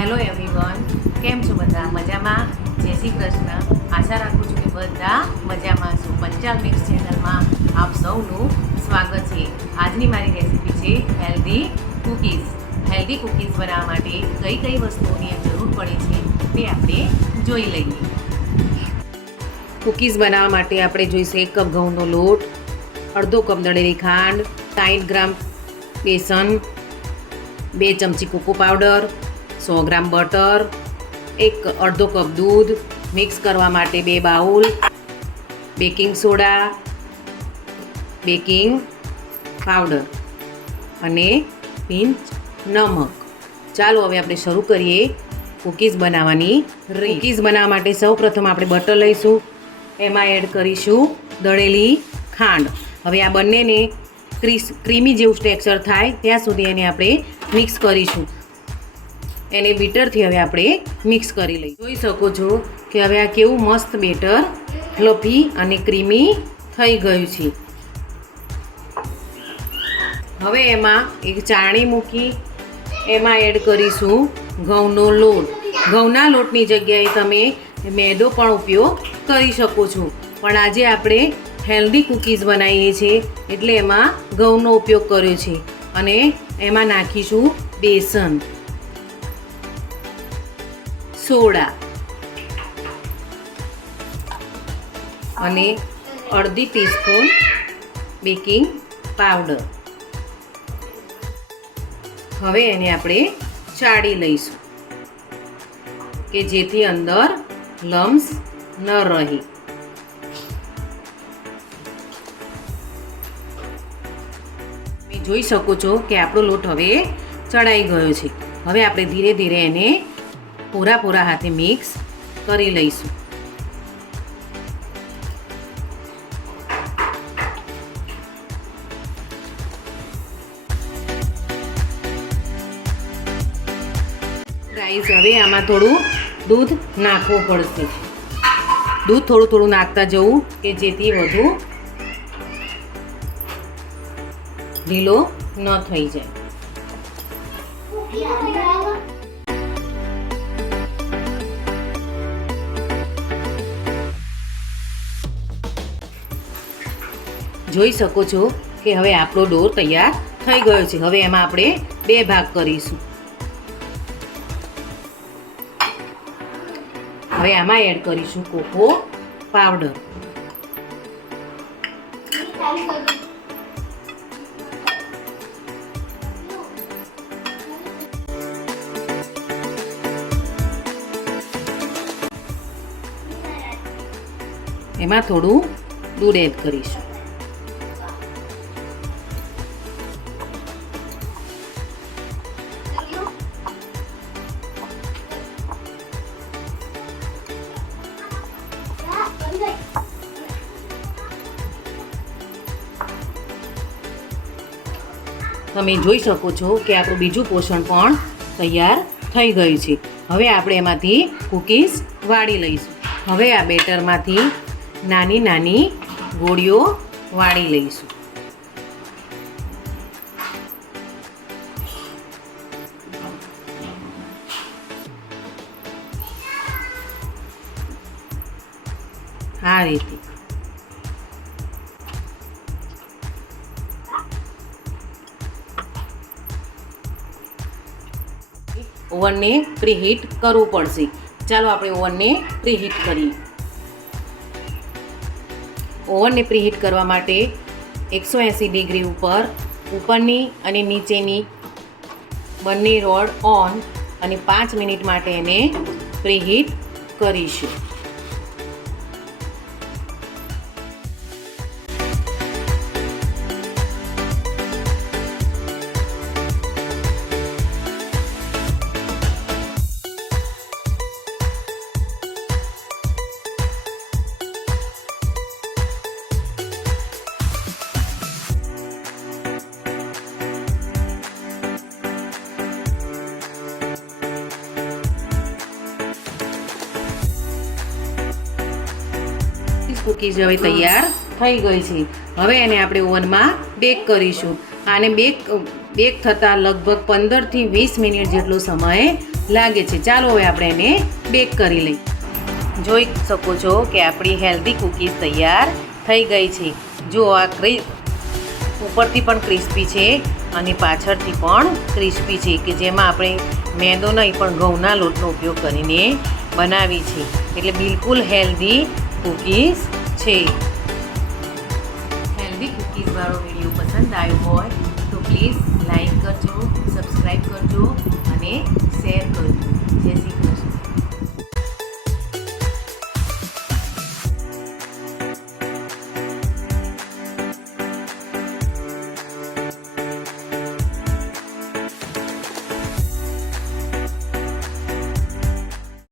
Hello everyone, કેમ છો બધા? મજામાં? જય શ્રી કૃષ્ણ. આશા રાખું છું કે બધા મજામાં છો. પંચાલ મિક્સ ચેનલમાં આપ સૌનું સ્વાગત છે. આજની મારી રેસીપી છે હેલ્ધી કૂકીઝ. હેલ્ધી કૂકીઝ બનાવવા માટે કઈ કઈ વસ્તુઓની જરૂર પડે છે તે આપણે જોઈ લઈએ. કૂકીઝ બનાવવા માટે આપણે જોઈશે 1 કપ ઘઉંનો લોટ, અડધો કપ દળેલી ખાંડ, 60 ગ્રામ બેસન, 2 ચમચી કોકો પાવડર, 100 ગ્રામ બટર, અડધો કપ દૂધ, મિક્સ કરવા માટે 2 bowl, baking soda, baking powder અને પિંચ નમક. ચાલો હવે આપણે શરૂ કરીએ કૂકીઝ બનાવવાની રીત. કૂકીઝ બનાવવા માટે સૌપ્રથમ આપણે બટર લઈશું, એમાં એડ કરીશું દળેલી ખાંડ. હવે આ બંનેને ક્રીમી જેવું ટેક્સચર થાય ત્યાં સુધી એને આપણે મિક્સ કરીશું. એને બીટરથી હવે આપણે મિક્સ કરી લઈએ. જોઈ શકો છો કે હવે આ કેવું મસ્ત બેટર ફ્લફી અને ક્રીમી થઈ ગયું છે. હવે એમાં એક ચાળણી મૂકી એમાં એડ કરીશું ઘઉંનો લોટ. ઘઉંના લોટની જગ્યાએ તમે મેદો પણ ઉપયોગ કરી શકો છો, પણ આજે આપણે હેલ્ધી કૂકીઝ બનાવીએ છીએ એટલે એમાં ઘઉંનો ઉપયોગ કર્યો છે. અને એમાં નાખીશું બેસન, સોડા અને અડધી ટીસ્પૂન બેકિંગ પાવડર. હવે એને આપણે ચાળી લઈશું કે જેથી અંદર લમ્સ ન રહે. તમે જોઈ શકો છો કે આપણો લોટ હવે ચડાઈ ગયો છે. હવે આપણે ધીરે ધીરે એને પૂરા હાથે મિક્સ કરી લઈશું. ગાઈસ, હવે આમાં થોડું દૂધ નાખવું પડશે. દૂધ થોડું નાખતા જવું કે જેથી વધુ ઢીલો ન થઈ જાય. જોઈ શકો છો કે હવે આપણો ડો તૈયાર થઈ ગયો છે. હવે એમાં આપણે 2 ભાગ કરીશું. હવે આમાં એડ કરીશું કોકો પાવડર. એમાં થોડું દૂધ એડ કરીશું. તમે જોઈ શકો છો કે આપણું બીજું પોષણ પણ તૈયાર થઈ ગયું છે. હવે આપણે એમાંથી કૂકીઝ વાળી લઈશું. હવે આ બેટરમાંથી નાની નાની ગોળીઓ વાળી લઈશું. આ રીતે ઓવનને પ્રીહીટ કરવું પડશે. ચાલો આપણે ઓવનને પ્રીહીટ કરીએ. ઓવનને પ્રીહીટ કરવા માટે 180 ડિગ્રી ઉપર ઉપરની અને નીચેની બંને રોડ ઓન અને 5 મિનિટ માટે એને પ્રીહીટ કરીશું. કૂકીઝ હવે તૈયાર થઈ ગઈ છે. હવે એને આપણે ઓવનમાં બેક કરીશું. આને બેક થતાં લગભગ 15 થી 20 મિનિટ જેટલો સમય લાગે છે. ચાલો હવે આપણે એને બેક કરી લઈએ. જોઈ શકો છો કે આપણી હેલ્ધી કૂકીઝ તૈયાર થઈ ગઈ છે. જો આ ઉપરથી પણ ક્રિસ્પી છે અને પાછળથી પણ ક્રિસ્પી છે, કે જેમાં આપણે મેદો નહીં પણ ઘઉંના લોટનો ઉપયોગ કરીને બનાવી છે. એટલે બિલકુલ હેલ્ધી કૂકીઝ છે. હેલ્ધી કૂકીઝવાળો વિડીયો પસંદ આવ્યો હોય તો પ્લીઝ લાઈક કરજો, સબસ્ક્રાઈબ કરજો અને શેર કરજો. જય શ્રી કૃષ્ણ.